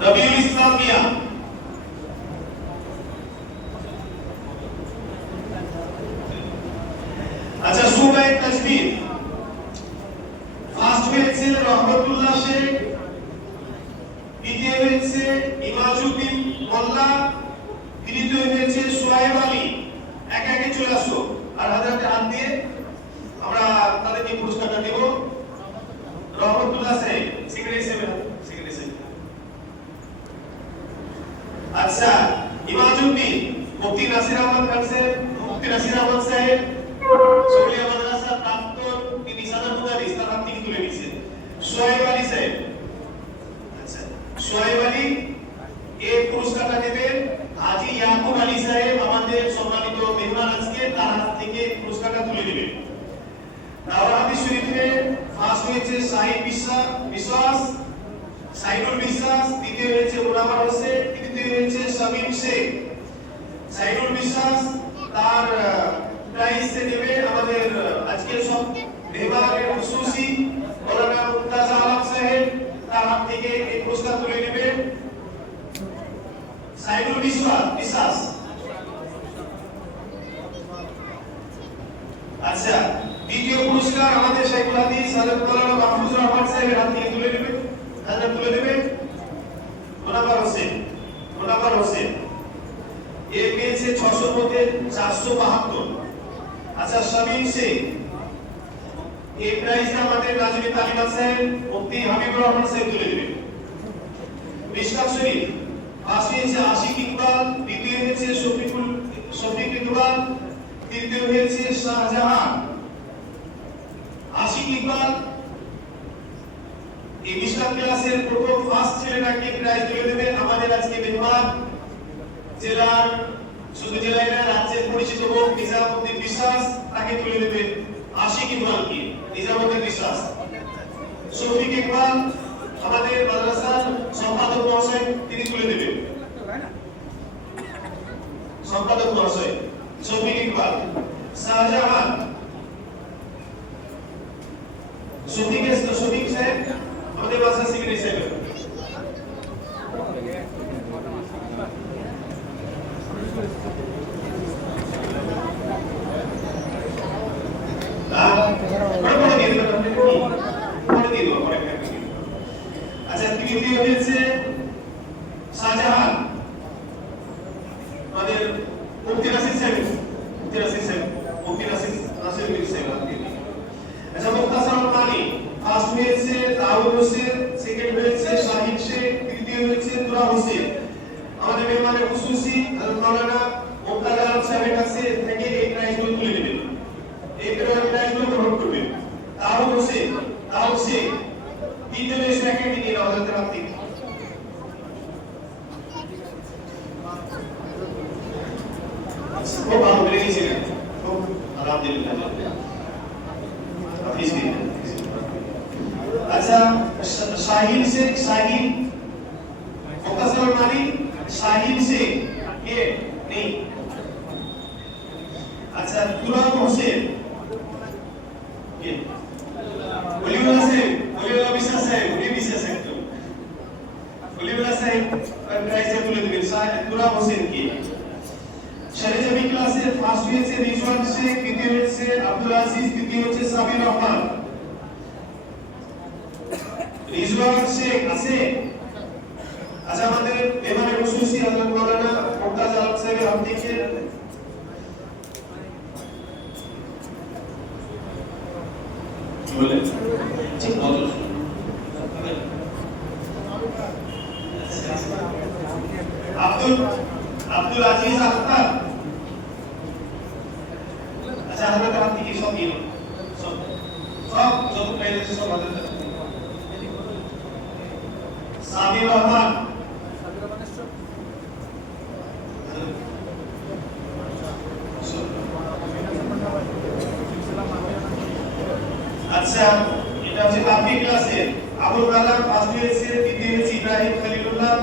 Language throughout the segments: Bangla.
રવિ વિસ્તમ્યા সোহেব আলী এই পুরস্কারটা দেবেন? হাজি ইয়াকুব আলী সাহেব, আমাদের সম্মানিত মেহমান আজকে, তার হাত থেকে পুরস্কারটা তুলে নেবেন। দাওরা শরীফে ফার্স্ট হয়েছে সাহিদ বিশ্বাস বিশ্বাস, সাইদুল বিশ্বাস, দ্বিতীয় হয়েছে ওলামা হোসেন, তৃতীয় হয়েছে শামীম শেখ। সাইদুল বিশ্বাস তার প্রাইজ নেবে আমাদের আজকের সব মেহমানের খুশুসি মৌলানা সাহেব তার হাত থেকে এই পুরস্কার তুলে নেবে সাইদুল বিশ্বাস বিশ্বাস। আচ্ছা দ্বিতীয় পুরস্কার আমাদের শাইখুল হাদিস হযরত মাহফুজুর রহমান সাহেবের হাত থেকে তুলে নেবে। হাজার তুলে নেবে। মোনাফার হোসেন মোনাফার হোসেন। এ পেয়েছে ছশোর মধ্যে চারশো বাহাত্তর। আচ্ছা শামীম শেখ এই প্রাইজটা আমাদের তালিমা সাহেব মুফতি হাবিবুর রহমান তুলে দেবেন শরীফ দ্বিতীয় হয়েছে শফিকুল শফিক ইকবাল, তৃতীয় হয়েছে শাহজাহান। এই ক্লাসের প্রথম ফার্স্ট ছেলেটাকে প্রাইজ তুলে দেবে আমাদের আজকে মেহমান। জেলার শুধু জেলায় না, রাজ্যের পরিচিত নিজামুদ্দিন বিশ্বাস তাকে তুলে দেবে আশিক ইকবালকে। বিশ্বাস। শফিক ইকবাল, আমাদের মাদ্রাসার সম্পাদক মহাশয়, তিনি তুলে দেবেন। সম্পাদক মহাশয় শফিক ইকবাল, শাহজাহান। শফিক শফিক সাহেব, আমাদের মাদ্রাসা সাহেব আচ্ছা তৃতীয় হয়েছে শাহজাহান আমাদের মুফতি নাসির সাহেব মুফতি নাসির সাহেব মুফতি নাসির নাসির মির সাহেব আচ্ছা মুক্তাসার মানি ফার্স্ট হয়েছে তাউর হোসেন সেকেন্ড হয়েছে শাহিদ শেখ তৃতীয় হয়েছে তুরা হোসেন আমাদের মেহমানের খুশুসি হযরত মাওলানা মুক্তাজ আলম সাহেবের কাছে থেকে এই প্রাইজগুলো তুলে নেবেন এই প্রাইজগুলো গ্রহণ করবেন তাউর হোসেন তাউর শেখ তৃতীয় হয়েছে একাডেমি নিয়ে হযরত রাত্রি খুব ভালো বেড়ে গেছিলেন খুব আলহামদুলিল্লাহ হাফিজ দিন আচ্ছা শা- শাহিন শেখ শাহিন মুক্তাসর মানি শাহিন শেখ কে নেই আচ্ছা তুরাব হোসেন কে অলিউল্লাহ সাহেব অলিউল্লাহ বিশ্বাস সাহেব উনি বিশ্বাস একটু অলিউল্লাহ সাহেব প্রাইজে তুলে দেবেন শাহ- তুরাব হোসেন কে? শরীজাবি ক্লাসে ফার্স্ট হয়েছে রিজওয়ান শেখ, দ্বিতীয় হয়েছে আব্দুল আজিজ, তৃতীয় হচ্ছে সাবির রহমান। রিজওয়ান শেখ আছে? আচ্ছা আমাদের এবারে খুশি হযরত মাওলানা মুমতাজ আলম সাহেবের হাত থেকে কি বলে ঠিক বলো আব্দুল আব্দুল আজিজ আখতার আচ্ছা হাজার হাত থেকে সব নিয়ে নাও। সব সব যত প্রাইজ আছে সব হাজার টাকা আচ্ছা এটা হচ্ছে ক্লাসের আবুল কালাম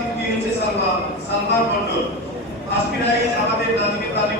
তৃতীয় হয়েছে সালমান সালমান মন্ডল ফার্স্ট আমাদের নাজমি তালিমান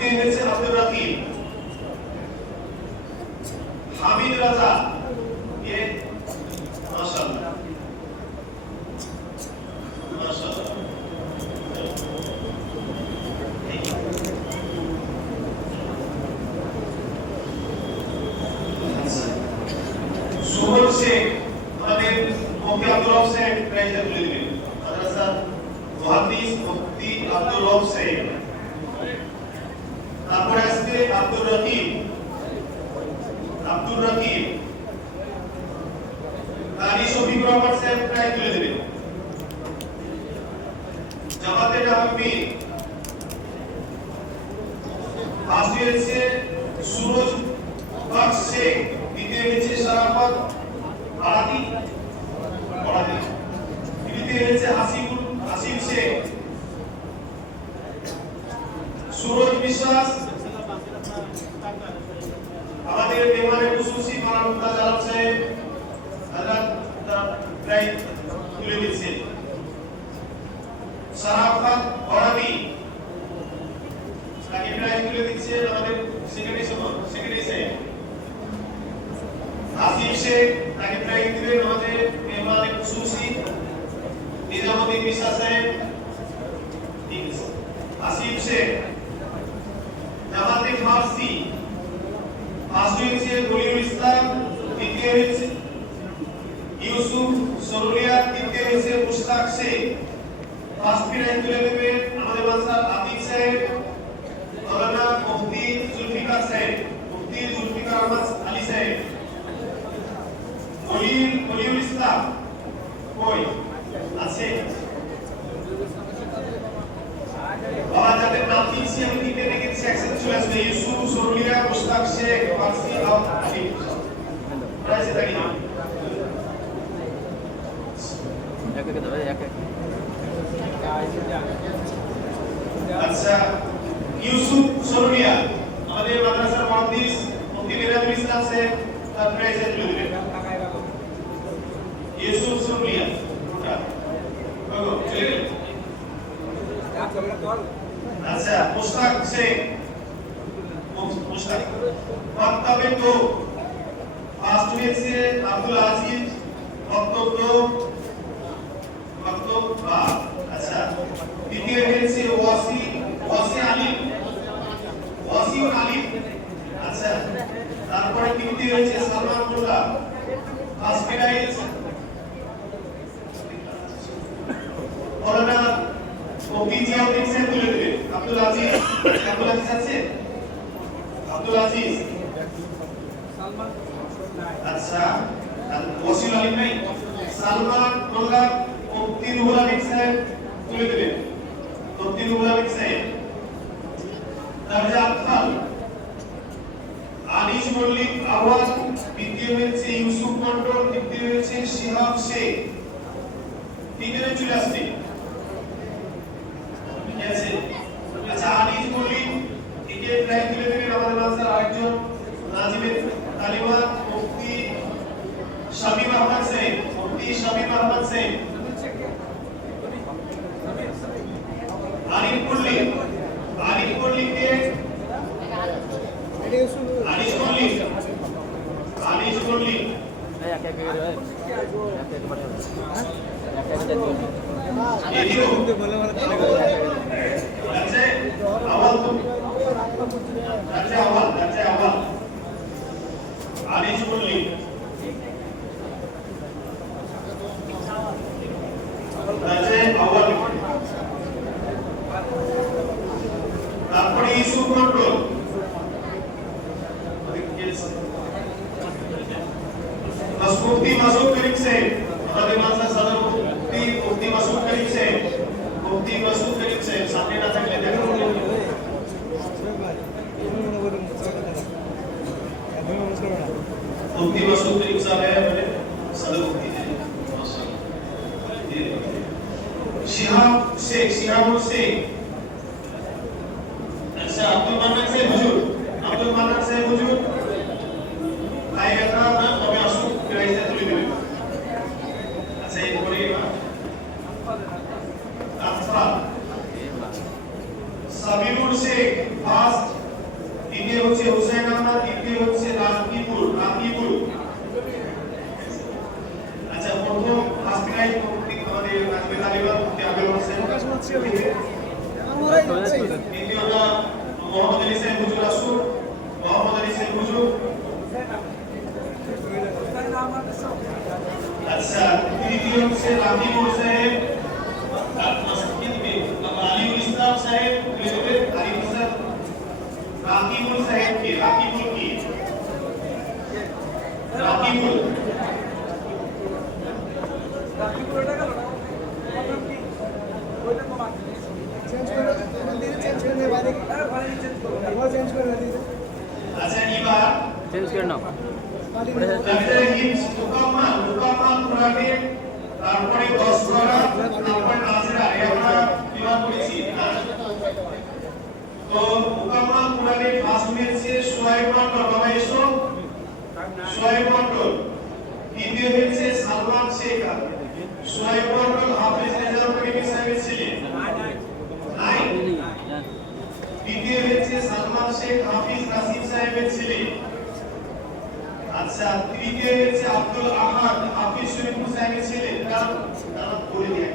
দ্বিতীয় হয়েছে আব্দুর হামিদ রাজা Krishna's আচ্ছা মুশতাক হোসেন মুশতাক বক্তব্য পাস হয়েছে আব্দুল আজিজ বক্তব্য বক্তব্য আচ্ছা দ্বিতীয় হয়েছে ওয়াসি ওয়াসি আলী ওয়াসি আলী আচ্ছা তারপরে তৃতীয় হয়েছে সালমান মোল্লা আজকে হয়েছে মৌলানা ওপি জিয়াউদ্দিন তুলে আব্দুল আজিজ আব্দুল আজিজ আছে আব্দুল আজিজ। আচ্ছা ওসিল আলী নাই সালমান তুলে দিলেন। তাহলে আনিস মল্লিক আওয়াজ দ্বিতীয় হয়েছে ইউসুফ মন্ডল তৃতীয় হয়েছে শিহাব শেখ। তিনজনে চলে আসছে। ভালো ভালো 下对。রাকিবুল সাহেব কে রাকিবুল কি রাকিবুল আচ্ছা এবার চেঞ্জ করে নাও। তাহলে হিমস মুকাম্মা মুকাম্মা কোরআনে তারপরে 10 করা তারপরে নাজরা আমরা বিভাগ করেছি। তো মুকাম্মা কোরআনে ফার্স্ট হয়েছে সোয়াইব মন্ডল বাবা দ্বিতীয় হয়েছে সালমান শেখ সোয়াইব মন্ডল হাফেজ রেজাউল করিম সাহেবের ছেলে। দ্বিতীয় হচ্ছে সালমান শেখ, হাফিজ নাসিম সাহেবের ছেলে। আচ্ছা তৃতীয় হচ্ছে আব্দুল আহাদ, হাফিজ শরীফুল সাহেবের ছেলে। তার তারা বলে দেয়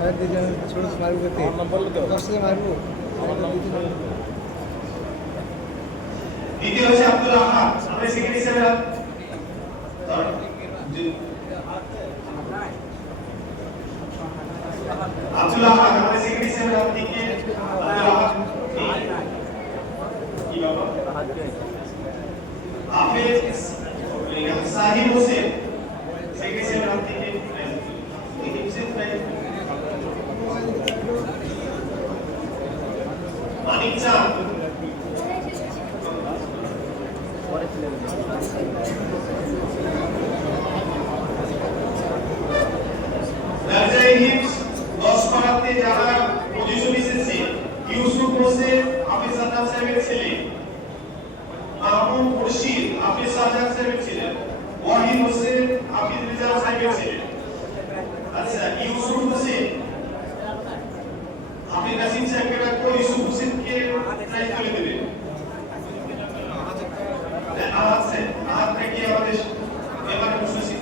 স্যার দিকে ছোট মারবো করতে দশ থেকে মারবো দ্বিতীয় হচ্ছে আব্দুল আহমদ আমরা সেকেন্ড হিসেবে হাত ধরো। জি- আব্দুল আহাদ আমাদের সেকেন্ড হিসেবে হাত থেকে আব্দুল আহাদ কি বাবা হাত দিয়ে হাফেজ সাহিব হোসেন সেকেন্ড হিসেবে হাত থেকে মানিক চাঁদ পরে ছেলে দরজায় হিফজ 10 পারাতে যারা পজিশন এসেছে ইউসুফ হোসেন হাফিজ সাদ্দাম সাহেবের ছেলে মাহমুদ মুর্শিদ হাফিজ শাহজাহান সাহেবের ছেলে ওয়াহিদ হোসেন হাফিজ রিজাল সাহেবের ছেলে আচ্ছা ইউসুফ হোসেন হাফিজ নাসিম সাহেবকে রাখব ইউসুফ হোসেনকে প্রাইজ তুলে দেবে আহাদ স্যার আহাদ থেকে আমাদের এবারে খুশি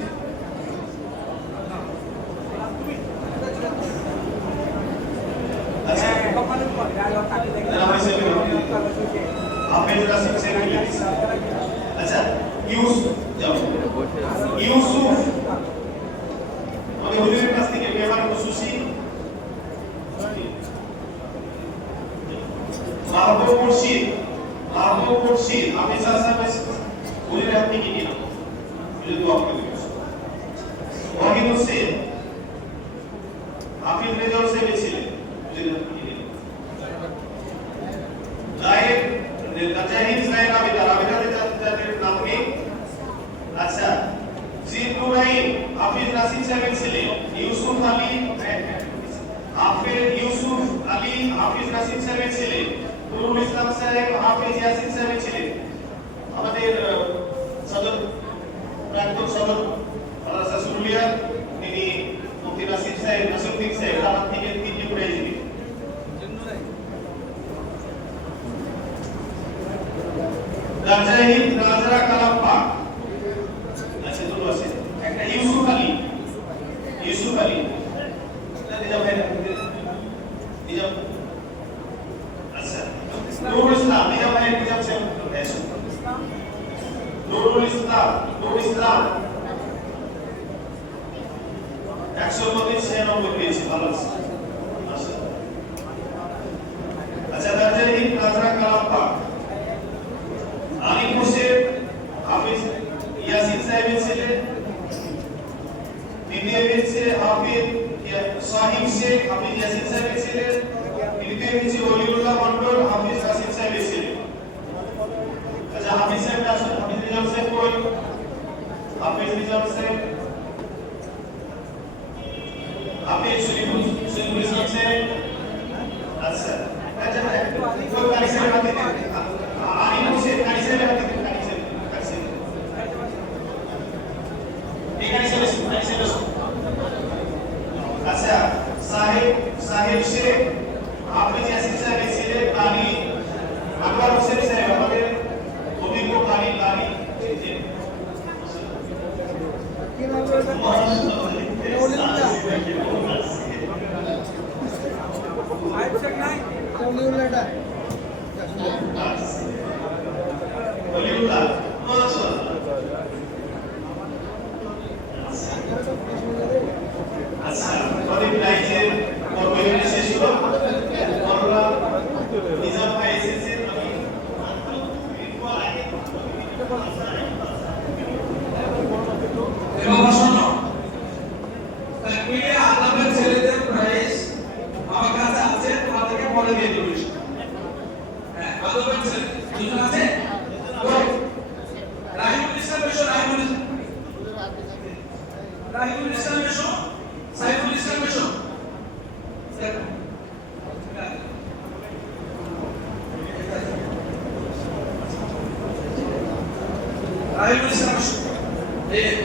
আচ্ছা হাফেজ নাসিম সাহেবের লিখেছে আচ্ছা ইউসুফ যাও বসে ইউসুফ আমি হুজুরের কাছ থেকে মেহমান খুশি মাহবুব মুর্শিদ মাহবুব মুর্শিদ আমি সাহেব হুজুরের হাত থেকে নিলাম হুজুর দোয়া दर्शही राजरा कलापा Hayırlı olsun. Evet.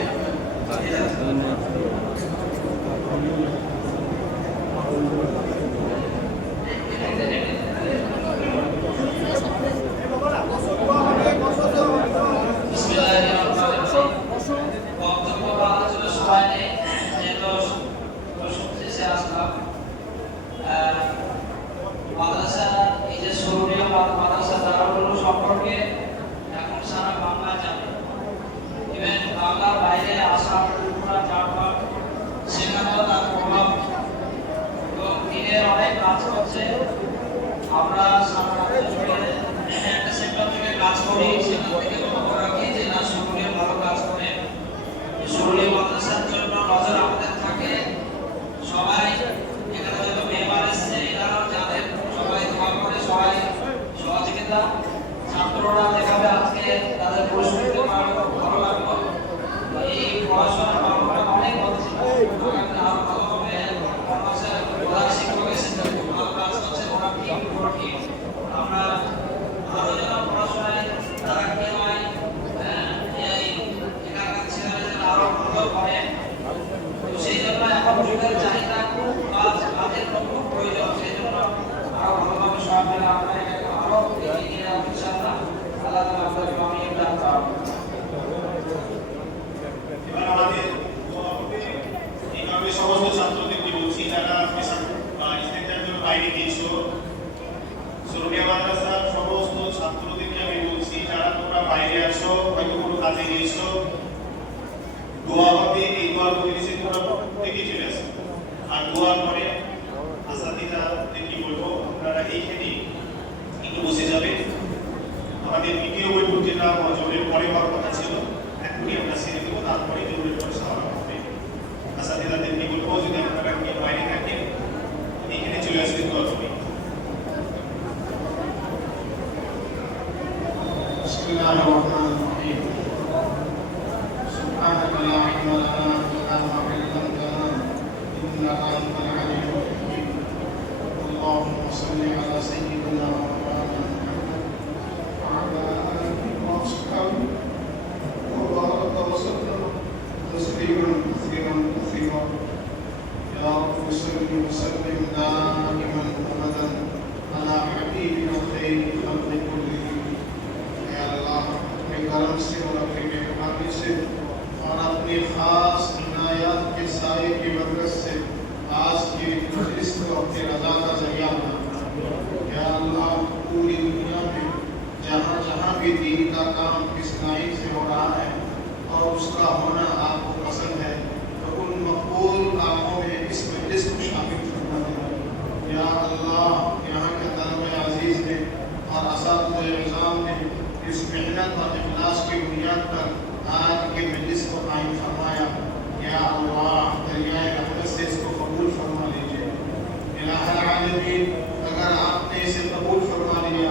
بسم الله الرحمن الرحيم. اللهم صل على سيدنا محمد کے دین کا کام کس نائی سے ہو رہا ہے اور اس کا ہونا آپ کو پسند ہے، تو ان مقبول کاموں میں اس مجلس کو شامل کرنا ہے۔ یا اللہ، یہاں کے طلب عزیز نے اور اساتذہ نظام نے اس محنت اور اخلاص کی بنیاد پر آج کے مجلس کو قائم فرمایا۔ یا اللہ، دریائے رحمت سے اس کو قبول فرما لیجیے الہ العالمین، اگر آپ نے اسے قبول فرما لیا،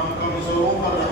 ہم کمزوروں پر رہا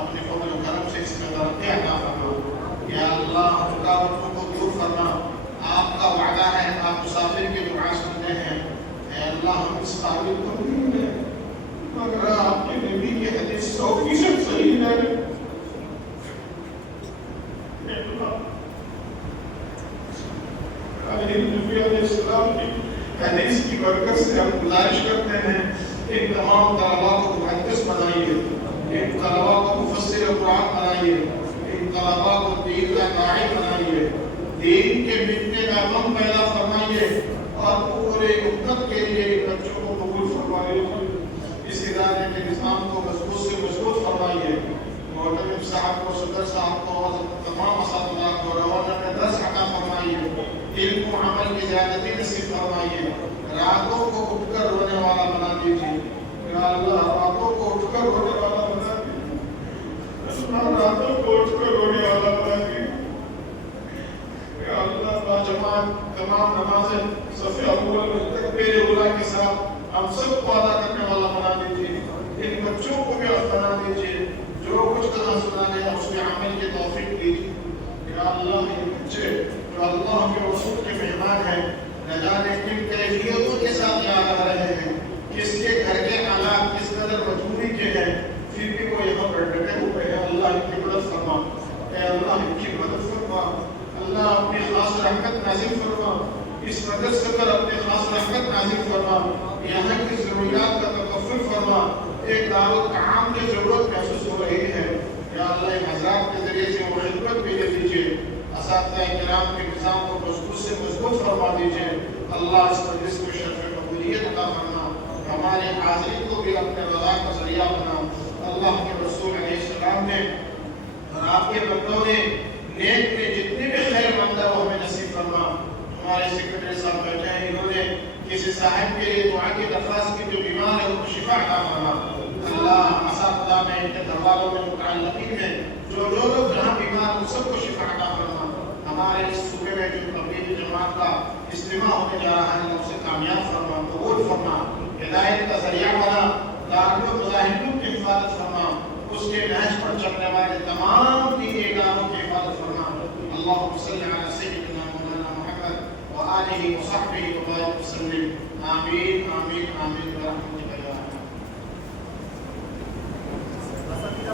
اپنے فضل و کرم سے اس میں درتے عطا فرما یا اللہ رکاوٹوں کو دور فرما۔ آپ کا وعدہ ہے، آپ مسافر کے دعا سنتے ہیں۔ اے اللہ، ہم اس قابل تو نہیں ہیں مگر آپ کے نبی کے حدیث سو فیصد صحیح ہے۔ حدیث کی برکت سے ہم گزارش کرتے ہیں ان تمام تعلقات ان طلباء کو مفسر قرآن بنائیے۔ ان طلباء کو دین کا قائم بنائیے۔ دین کے مٹنے کا غم پیدا فرمائیے۔ اور پورے امت کے لیے بچوں کو قبول فرمائیے۔ اس ادارے کے نظام کو مضبوط سے مضبوط فرمائیے۔ مولوی صاحب کو، صدر صاحب کو اور تمام اساتذہ کو روانہ کا درس عطا فرمائیے۔ علم و عمل کی زیادتی نصیب فرمائیے۔ راتوں کو اٹھ کر رونے والا بنا دیجیے۔ اللہ، راتوں کو اٹھ کر رونے والا నా کے ساتھ آ رہے ہیں۔ کس کے گھر کے حالات کس قدر مجبوری کے ہیں؟ کو یہاں بیٹھے ہوئے ہیں اللہ ان کی مدد فرما۔ اے اللہ ان کی مدد فرما۔ اللہ اپنی خاص رحمت نازل فرما۔ اس مدد سے پر خاص رحمت نازل فرما۔ یہاں کی ضروریات کا تکفل فرما۔ ایک کی ضرورت محسوس ہو رہی ہے۔ یا اللہ ان حضرات کے ذریعے سے وہ خدمت بھی دے دیجیے اساتذہ کرام کے نظام کو مضبوط سے مضبوط فرما دیجیے اللہ اس مجلس کو شرف قبولیت عطا فرما۔ ہمارے حاضرین کو بھی اپنے رضا کا ذریعہ بنا۔ اللہ کے رسول علیہ السلام نے اور آپ کے بندوں نے نیک نے جتنے بھی خیر مندہ وہ ہمیں نصیب فرما۔ ہمارے سیکرٹری صاحب بیٹھے ہیں، انہوں نے کسی صاحب کے لیے دعا کی، درخواست کی، جو بیمار ہے وہ شفا عطا فرما۔ اللہ اساتذہ میں ان کے دروازوں میں متعلقین میں جو جو لوگ جہاں بیمار ہیں سب کو شفا عطا فرما۔ ہمارے اس صوبے میں جو تبلیغ جماعت کا اجتماع ہونے جا رہا ہے اسے کامیاب فرما، قبول فرما۔ ہدایت کا ذریعہ بنا دارالمظاہرین حفاظت فرما۔ اس کے نہج پر چلنے والے تمام دینی اداروں کی حفاظت فرما۔ اللہم صلی علی سیدنا مولانا محمد وآلہ وصحبہ وبارک وسلم۔ آمین آمین آمین برحمت